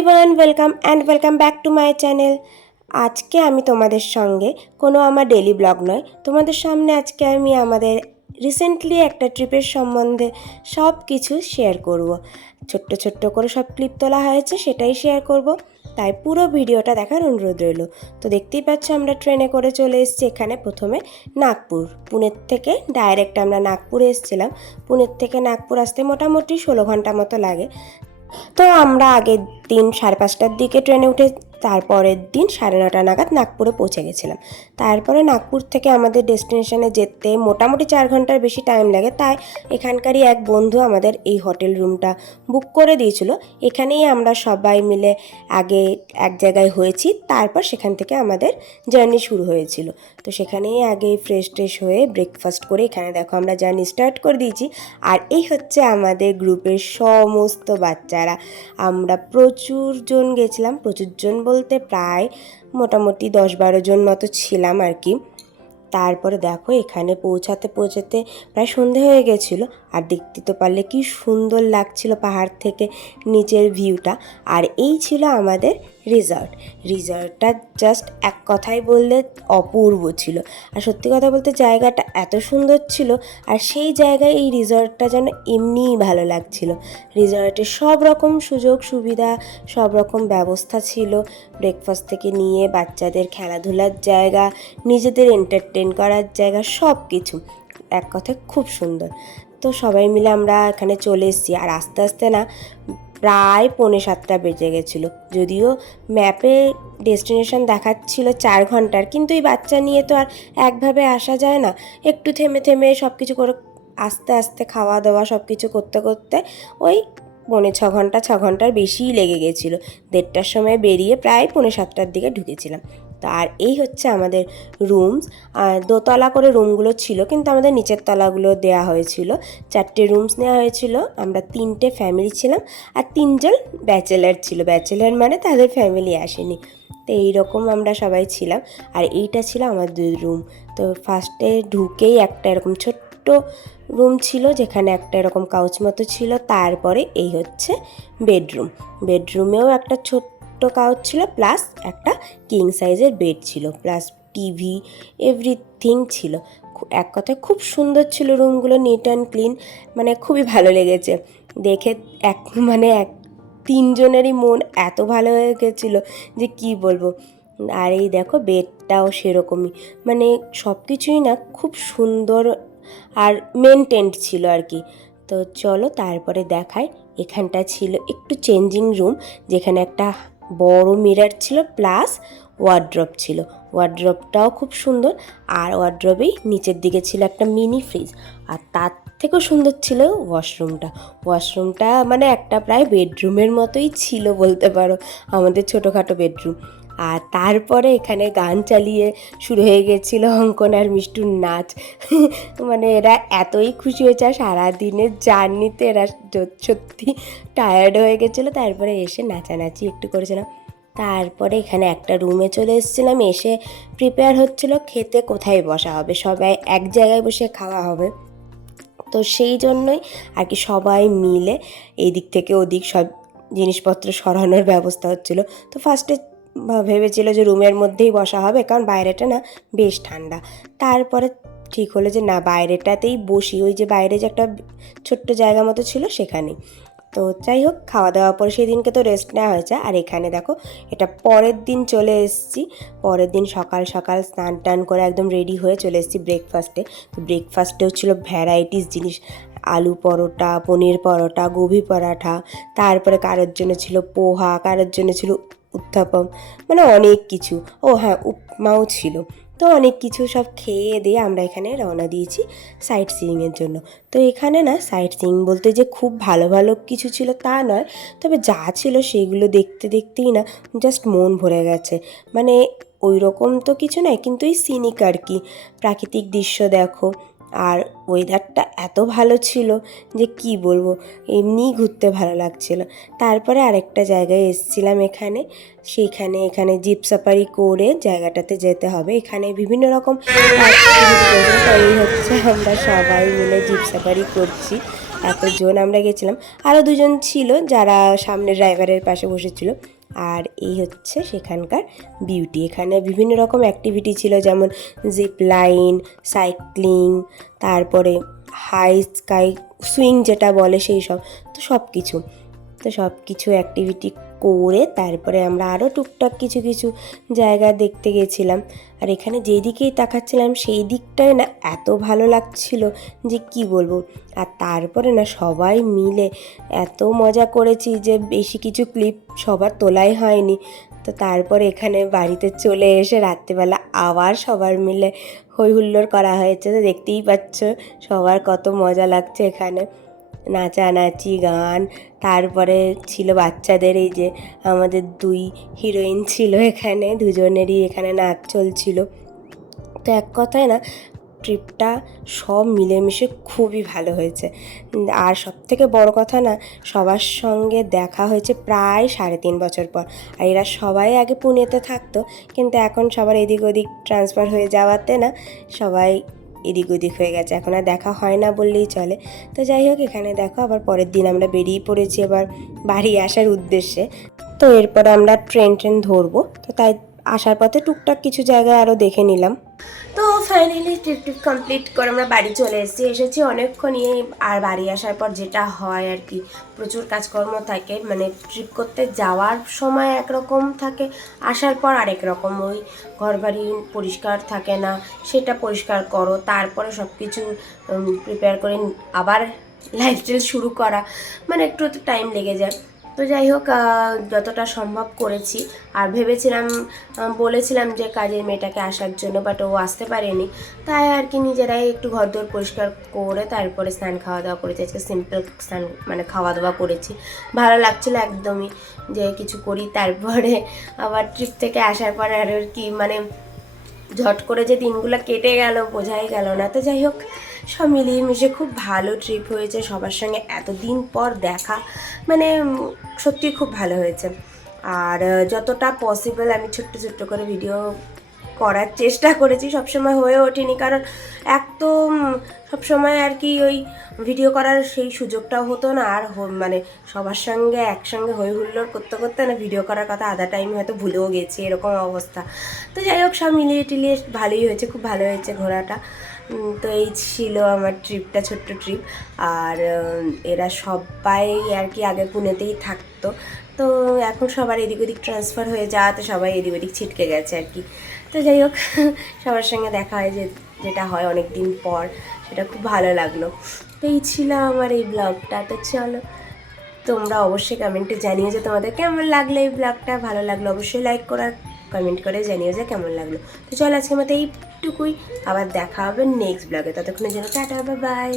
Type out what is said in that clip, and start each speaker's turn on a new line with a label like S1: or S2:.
S1: Everyone welcome and welcome back to my channel আজকে আমি তোমাদের সঙ্গে কোনো আমার ডেলি ব্লগ নয়, তোমাদের সামনে আজকে আমি আমাদের রিসেন্টলি একটা ট্রিপের সম্বন্ধে সব কিছু শেয়ার করব। ছোট্ট ছোট্ট করে সব ক্লিপ তোলা হয়েছে, সেটাই শেয়ার করব। তাই পুরো ভিডিওটা দেখার অনুরোধ রইল। তো দেখতেই পাচ্ছ আমরা ট্রেনে করে চলে এসেছি এখানে প্রথমে নাগপুর। পুনের থেকে ডাইরেক্ট আমরা নাগপুরে এসেছিলাম। পুনের থেকে নাগপুর আসতে মোটামুটি ষোলো ঘণ্টা মতো লাগে। তো আমরা আগের দিন সাড়ে পাঁচটার দিকে ট্রেনে উঠে তারপরের দিন সাড়ে নটা নাগাদ নাগপুরে পৌঁছে গেছিলাম। তারপরে নাগপুর থেকে আমাদের ডেস্টিনেশনে যেতে মোটামুটি চার ঘণ্টার বেশি টাইম লাগে। তাই এখানকারই এক বন্ধু আমাদের এই হোটেল রুমটা বুক করে দিয়েছিল। এখানেই আমরা সবাই মিলে আগে এক জায়গায় হয়েছি। তারপর সেখান থেকে আমাদের জার্নি শুরু হয়েছিল। তো সেখানেই আগে ফ্রেশ ট্রেশ হয়ে ব্রেকফাস্ট করে এখানে দেখো আমরা জার্নি স্টার্ট করে দিয়েছি। আর এই হচ্ছে আমাদের গ্রুপের সমস্ত বাচ্চারা। আমরা প্রচুর জন গেছিলাম, প্রচুর জন বলতে প্রায় মোটামুটি দশ বারো জন মতো ছিলাম আর কি। তারপরে দেখো এখানে পৌঁছাতে পৌঁছাতে প্রায় সন্ধে হয়ে গেছিল। আর দেখতে তো পারলে কি সুন্দর লাগছিল পাহাড় থেকে নিচের ভিউটা আর এই ছিল আমাদের রিসর্ট রিসর্টটা জাস্ট এক কথায় বললে অপূর্ব ছিল। আর সত্যি কথা বলতে জায়গাটা এত সুন্দর ছিল, আর সেই জায়গায় এই রিসর্টটা যেন এমনিই ভালো লাগছিল। রিসর্টে সব রকম সুযোগ সুবিধা, সব রকম ব্যবস্থা ছিল। ব্রেকফাস্ট থেকে নিয়ে বাচ্চাদের খেলাধুলার জায়গা, নিজেদের এন্টারটেন করার জায়গা, সব কিছু এক কথায় খুব সুন্দর। তো সবাই মিলে আমরা এখানে চলে এসেছি। আর আস্তে আস্তে না প্রায় পৌনে সাতটা বেজে গেছিল। যদিও ম্যাপে ডেস্টিনেশন দেখাচ্ছিল চার ঘণ্টার, কিন্তু এই বাচ্চা নিয়ে তো আর একভাবে আসা যায় না। একটু থেমে থেমে সব কিছু করে আস্তে আস্তে খাওয়া দাওয়া সব কিছু করতে করতে ওই পৌনে ছ ঘণ্টা, ছ ঘণ্টার বেশিই লেগে গেছিল। দেড়টার সময় বেরিয়ে প্রায় পৌনে সাতটার দিকে ঢুকেছিলাম। তো আর এই হচ্ছে আমাদের রুমস আর দোতলা করে রুমগুলো ছিল, কিন্তু আমাদের নিচের তলাগুলো দেওয়া হয়েছিল। চারটে রুমস নেওয়া হয়েছিল, আমরা তিনটে ফ্যামিলি ছিলাম, আর তিনজন ব্যাচেলার ছিল। ব্যাচেলার মানে তাদের ফ্যামিলি আসেনি। তো এইরকম আমরা সবাই ছিলাম, আর এইটা ছিল আমাদের রুম তো ফার্স্টে ঢুকেই একটা এরকম ছোট্ট রুম ছিল, যেখানে একটা এরকম কাউচ মতো ছিল। তারপরে এই হচ্ছে বেডরুম বেডরুমেও একটা ছোট্ট কাউচ ছিল, প্লাস একটা কিং সাইজের বেড ছিল, প্লাস টিভি এভরিথিং ছিল। এক কথায় খুব সুন্দর ছিল রুমগুলো নিট অ্যান্ড ক্লিন মানে খুবই ভালো লেগেছে। দেখে এক মানে এক তিনজনেরই মন এত ভালো হয়ে গেছিল যে কি বলব। আর এই দেখো বেডটাও সেরকমই। মানে সব কিছুই না খুব সুন্দর আর মেনটেন্ড ছিল আর কি। তো চলো, তারপরে দেখাই এখানটা ছিল একটু চেঞ্জিং রুম যেখানে একটা বড় মিরার ছিল, প্লাস ওয়ার্ড্রপ ছিল। ওয়ার্ড্রপটাও খুব সুন্দর, আর ওয়ার্ড্রপেই নিচের দিকে ছিল একটা মিনি ফ্রিজ আর তার থেকেও সুন্দর ছিল ওয়াশরুমটা ওয়াশরুমটা মানে একটা প্রায় বেডরুমের মতোই ছিল বলতে পারো, আমাদের ছোটোখাটো বেডরুম আর তারপরে এখানে গান চালিয়ে শুরু হয়ে গেছিল অঙ্কন আর মিষ্টুর নাচ। মানে এরা এতই খুশি হয়েছে, আর সারাদিনের জার্নিতে এরা সত্যি টায়ার্ড হয়ে গেছিল। তারপরে এসে নাচানাচি একটু করেছিলাম। তারপরে এখানে একটা রুমে চলে এসেছিলাম। এসে প্রিপেয়ার হচ্ছিল খেতে কোথায় বসা হবে, সবাই এক জায়গায় বসে খাওয়া হবে। তো সেই জন্যই আর কি সবাই মিলে এই দিক থেকে ওদিক সব জিনিসপত্র সরানোর ব্যবস্থা হচ্ছিল। তো ফার্স্টে ভেবেছিল যে রুমের মধ্যেই বসা হবে, কারণ বাইরেটা না বেশ ঠান্ডা। তারপরে ঠিক হলো যে না, বাইরেটাতেই বসি। ওই যে বাইরে যে একটা ছোট্ট জায়গা মতো ছিল সেখানেই। তো যাই হোক, খাওয়া দাওয়া পরে সেই দিনকে তো রেস্ট নেওয়া হয়েছে। আর এখানে দেখো, এটা পরের দিন চলে এসেছি। পরের দিন সকাল সকাল স্নান টান করে একদম রেডি হয়ে চলে এসেছি ব্রেকফাস্টে তো ব্রেকফাস্টেও ছিল ভ্যারাইটিস জিনিস। আলু পরোটা, পনির পরোটা গোভি পরাঠা। তারপরে কারোর জন্য ছিল পোহা, কারোর জন্য ছিল উত্থাপম মানে অনেক কিছু। ও হ্যাঁ উপমাও ছিল। তো অনেক কিছু সব খেয়ে দিয়ে আমরা এখানে রওনা দিয়েছি সাইট সিইংয়ের জন্য। তো এখানে না সাইট সিইং বলতে যে খুব ভালো ভালো কিছু ছিল তা নয়, তবে যা ছিল সেগুলো দেখতে দেখতেই না জাস্ট মন ভরে গেছে। মানে ওই রকম তো কিছু নয়, কিন্তু এই সিনিক আর কি। প্রাকৃতিক দৃশ্য দেখো আর ওয়েদারটা এত ভালো ছিল যে কি বলব এমনিই ঘুরতে ভালো লাগছিল। তারপরে আরেকটা জায়গায় এসেছিলাম এখানে, সেইখানে এখানে জিপ সাফারি করে জায়গাটাতে যেতে হবে। এখানে বিভিন্ন রকম এই হচ্ছে, আমরা সবাই মিলে জিপ সাফারি করছি, এতজন আমরা গেছিলাম। আরও দুজন ছিল যারা সামনে ড্রাইভারের পাশে বসেছিল। আর এই হচ্ছে সেখানকার বিউটি এখানে বিভিন্ন রকম অ্যাক্টিভিটি ছিল, যেমন জিপ লাইন সাইক্লিং তারপরে হাই স্কাই সুইং যেটা বলে সেই সব, তো সব কিছু তো সব কিছু অ্যাক্টিভিটি করে তারপরে আমরা আরও টুকটাক কিছু কিছু জায়গা দেখতে গেছিলাম। আর এখানে যেই দিকেই তাকাচ্ছিলাম, সেই দিকটাই না এত ভালো লাগছিল যে কি বলব। আর তারপরে না সবাই মিলে এত মজা করেছি যে বেশি কিছু ক্লিপ সবার তোলাই হয়নি। তো তারপর এখানে বাড়িতে চলে এসে রাত্রিবেলা আবার সবার মিলে হই হুল্লোড় করা হয়েছে। তো দেখতেই পাচ্ছ সবার কত মজা লাগছে এখানে। নাচানাচি, গান। তারপরে ছিল বাচ্চাদের এই যে আমাদের দুই হিরোইন ছিল এখানে, দুজনেরই এখানে নাচ চলছিল। তো এক কথায় না ট্রিপটা সব মিলেমিশে খুবই ভালো হয়েছে। আর সব থেকে বড় কথা না, সবার সঙ্গে দেখা হয়েছে প্রায় সাড়ে তিন বছর পর। আর এরা সবাই আগে পুনেতে থাকতো, কিন্তু এখন সবার এদিক ওদিক ট্রান্সফার হয়ে যাওয়াতে না, সবাই এদিক ওদিক হয়ে গেছে। এখন আর দেখা হয় না বললেই চলে। তো যাই হোক, এখানে দেখো আবার পরের দিন আমরা বেরিয়ে পড়েছি আবার বাড়ি আসার উদ্দেশ্যে। তো এরপর আমরা ট্রেন ট্রেন ধরবো। তো তাই আসার পথে টুকটাক কিছু জায়গায় আরও দেখে নিলাম। তো ফাইনালি ট্রিপ ট্রিপ কমপ্লিট করে আমরা বাড়ি চলে এসেছি। এসেছি অনেকক্ষণই আর বাড়ি আসার পর যেটা হয় আর কি, প্রচুর কাজকর্ম থাকে। মানে ট্রিপ করতে যাওয়ার সময় একরকম থাকে, আসার পর আরেক রকম। ওই ঘর বাড়ি পরিষ্কার থাকে না, সেটা পরিষ্কার করো, তারপরে সব কিছু প্রিপেয়ার করে আবার লাইফস্টাইল শুরু করা। মানে একটু টাইম লেগে যায়। তো যাই হোক যতটা সম্ভব করেছি। আর ভেবেছিলাম বলেছিলাম যে কাজের মেয়েটাকে আসার জন্য বাট ও আসতে পারেনি। তাই আর কি নিজেরাই একটু ঘরদোর পরিষ্কার করে তারপরে স্নান খাওয়া দাওয়া করেছি। আজকে সিম্পল স্নান মানে খাওয়া দাওয়া করেছি। ভালো লাগছিল একদমই যে কিছু করি। তারপরে আবার ট্রিপ থেকে আসার পরে আর কি মানে ঝট করে যে দিনগুলো কেটে গেল, বোঝাই গেল না। তো যাই হোক সব মিলিয়ে মিশে খুব ভালো ট্রিপ হয়েছে। সবার সঙ্গে এতদিন পর দেখা মানে সত্যি খুব ভালো হয়েছে। আর যতটা পসিবল আমি ছোট্ট ছোট্ট করে ভিডিও করার চেষ্টা করেছি, সবসময় হয়ে ওঠেনি। কারণ এক তো সবসময় আর কি ওই ভিডিও করার সেই সুযোগটাও হতো না। আর মানে সবার সঙ্গে একসঙ্গে হই হুল্লোড় করতে করতে না ভিডিও করার কথা আধা টাইম হয়তো ভুলেও গেছি, এরকম অবস্থা। তো যাই হোক, সব মিলিয়ে টিলিয়ে ভালোই হয়েছে, খুব ভালো হয়েছে ঘোরাটা। তো এই ছিল আমার ট্রিপটা ছোট্ট ট্রিপ আর এরা সবাই আর কি আগে পুনেতেই থাকতো। তো এখন সবার এদিক ওদিক ট্রান্সফার হয়ে যাওয়াতে সবাই এদিক ওদিক ছিটকে গেছে আর কি। তো যাই হোক, সবার সঙ্গে দেখা হয় যে, যেটা হয় অনেক দিন পর, সেটা খুব ভালো লাগল। তো এই ছিল আমার এই ব্লগটা তো চলো, তোমরা অবশ্যই কমেন্টে জানিও যে তোমাদের কেমন লাগল এই ব্লগটা ভালো লাগল অবশ্যই লাইক করার কমেন্ট করে জানিয়ে যে কেমন লাগল। তো চল আজকের মতো এইটুকুই, আবার দেখা হবে নেক্সট ব্লগে ততক্ষণের জন্য টাটা বাই